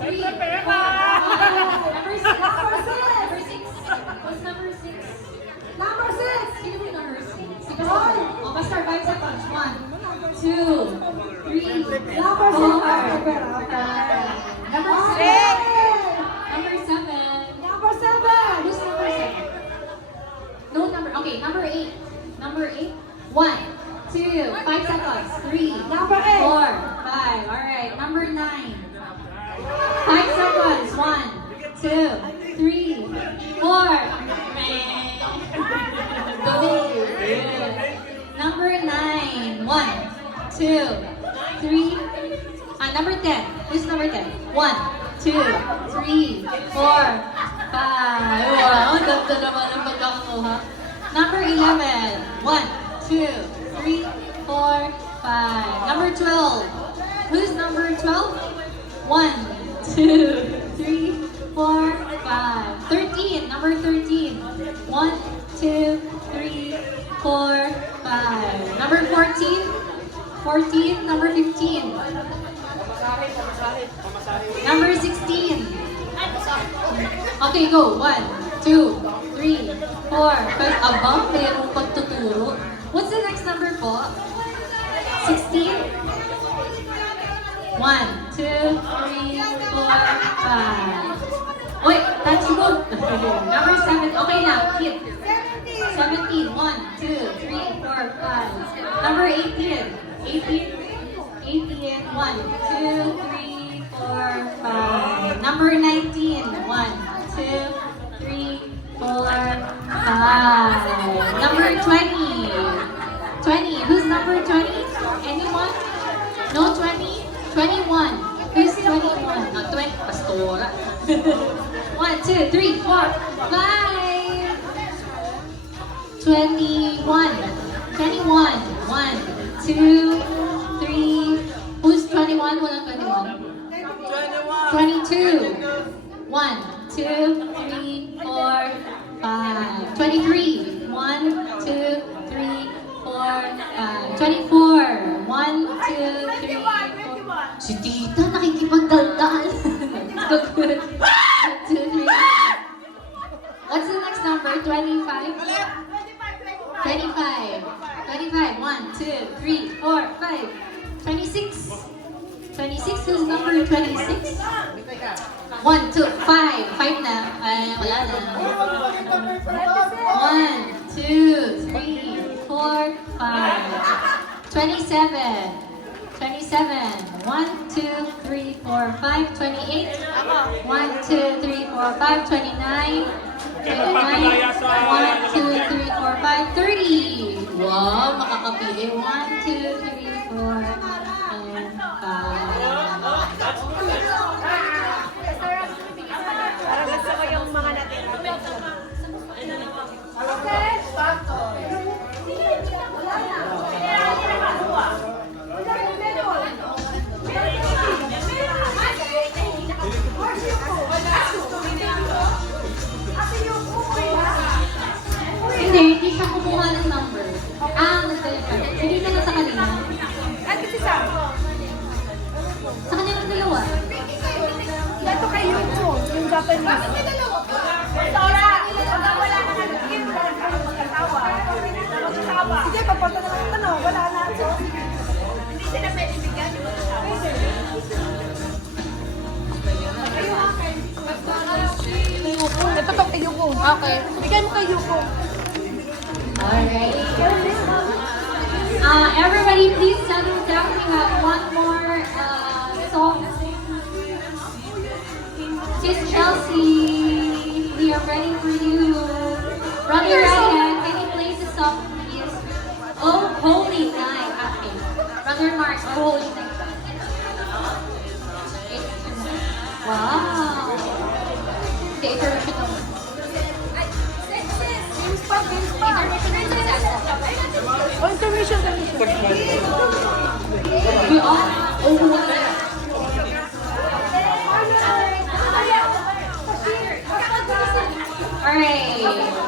3, 4, 5. Number 6. Number 6. What's number 6? Number 6. Sino ba yung number 6? Sige, o, basta 5 seconds. 1, 2, 3, 4, 5. Number 6. Number 7. Number 7. Number 7. Who's number 7? No number. Okay, number 8. Number 8. 1, 2, 5 seconds. 3, Number 8. 4, 5. Alright, number 9. 5 seconds. 1, 2, 3, 4. Number 9. 1, 2, 3. Number 10. Who's number 10? 1, 2, 3, 4, 5. Wow, ganda naman ang pagkakakuha. Number 11. 1, 2, 3, 4, 5. Number 12. Who's number 12? 1, 2, 3, 4, 5. 13. Number 13. 1, 2, 3, 4, 5. Number 14. 14. Number 15. Number 16. Okay, go. 1, 2, 3, 4, 5. Abang, mayroong pagtuturo. What's the next number po? 16? 1, 2, 3, 4, 5. Wait, that's good. Number 7. Okay na, hit. 17. 1, 2, 3, 4, 5. Number 18. 18. 18. 1, 2, 3, 4, 5. Number 19. 1, 2, 3, 4, 5. Number 20. 20. Who's number 20? Anyone? No 20? 21. Who's 21? 20. Pastora. 1, 2, 3, 4, 5. 21. 21. 1, 2, 3. Who's 21? Walang 21. 22. 1, 2, 3, 4, 5. 23. 1, 2, 3, 4, 5. 24. 1, 2, 3, 4. Si Tita nakikipagdaldal. 1, 2, 3. What's the next number? 25? 25. 25. 1, 2, 3, 4, 5. 26. 26 is number 26. 1, 2, 5. 5 na. Ay, wala na. 1, 2, 3, 4, 5. 27. 27. 1, 2, 3, 4, 5. 28. 1, 2, 3, 4, 5. 29. 29. 1, 2, 3, 4, 5. 30. Wow, makakapili. 1, 2, 3, 4, and 5. Parang gusto ko yung mga natira. Okay. Hindi siya kumuha ng number. Nag-deliver. Hindi na lang sa kanila. Sa kanilang dalawa. Ito kay Yuko, yung Japanese. Bakit may dalawa pa? Sora! Wala na nga nag-give. Wala na nga magkatawa. Sige, pagpunta na lang tanong. Wala na. So, hindi sila pwede bigyan yung magkatawa. Ito to kay Yuko. Okay. Bigyan mo kay Yuko. Alright. Everybody, please settle down. We have one more song. Sis Chelsea, we are ready for you. Run your right hand. Can you play the song, please? Oh, Holy Night. Okay. Brother Mark, oh, Holy Night. Wow. The international one. Oh, intermission. We all over. Alright.